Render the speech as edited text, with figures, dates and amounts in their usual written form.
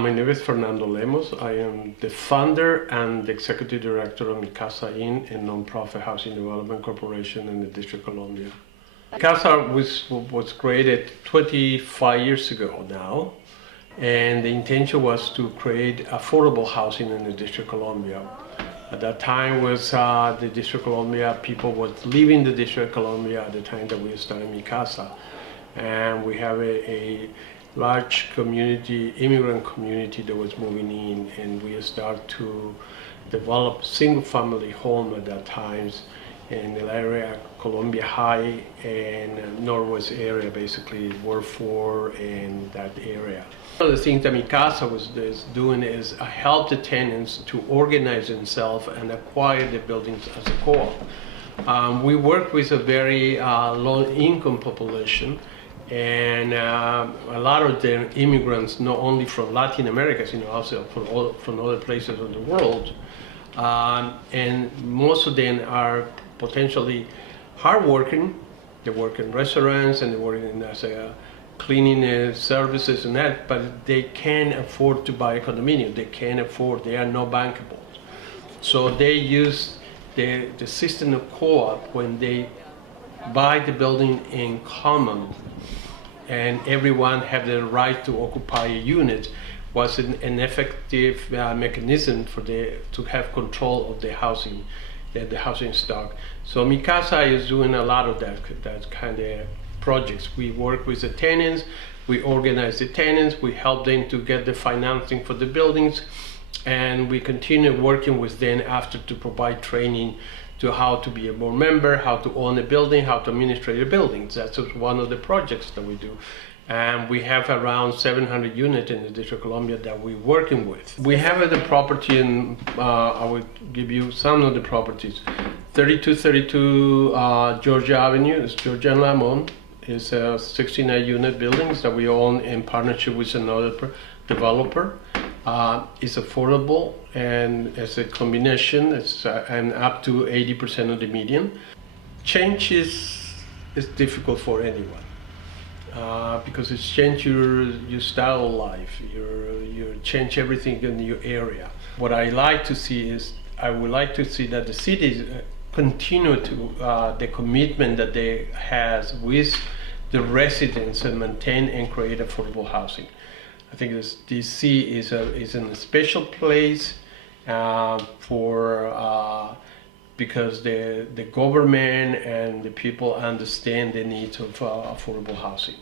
My name is Fernando Lemos. I am the founder and the executive director of Casa, a non-profit housing development corporation in the District of Columbia. Casa was created 25 years ago now, and the intention was to create affordable housing in the District of Columbia. At that time was the District of Columbia, people was leaving the District of Columbia at the time that we started Mi Casa. And we have a large community, immigrant community that was moving in, and we start to develop single-family home at that times in the area, Columbia High and Northwest area, basically, Ward 4 and that area. One of the things that Mi Casa is doing is help the tenants to organize themselves and acquire the buildings as a co-op. We work with a very low-income population, and a lot of the immigrants, not only from Latin America, also from other places of the world, and most of them are potentially hardworking. They work in restaurants and they work in as a cleaning services and that, but they can't afford to buy a condominium. They are not bankable. So they use the system of co-op when they buy the building in common, and everyone have the right to occupy a unit, was an effective mechanism for to have control of the housing stock. So Mi Casa is doing a lot of that kind of projects. We work with the tenants, we organize the tenants, we help them to get the financing for the buildings, and we continue working with them after to provide training to how to be a board member, how to own a building, how to administrate the buildings. That's one of the projects that we do. And we have around 700 units in the District of Columbia that we're working with. We have the property, and I will give you some of the properties. 3232 Georgia Avenue, it's Georgia and Lamont. It's a 69 unit buildings that we own in partnership with another developer. It's affordable, and it's a combination, and up to 80% of the median. Change is difficult for anyone, because it's change your style of life, you change everything in your area. What I like to see is, I would like to see that the cities continue to the commitment that they has with the residents and maintain and create affordable housing. I think DC is in a special place because the government and the people understand the needs of affordable housing.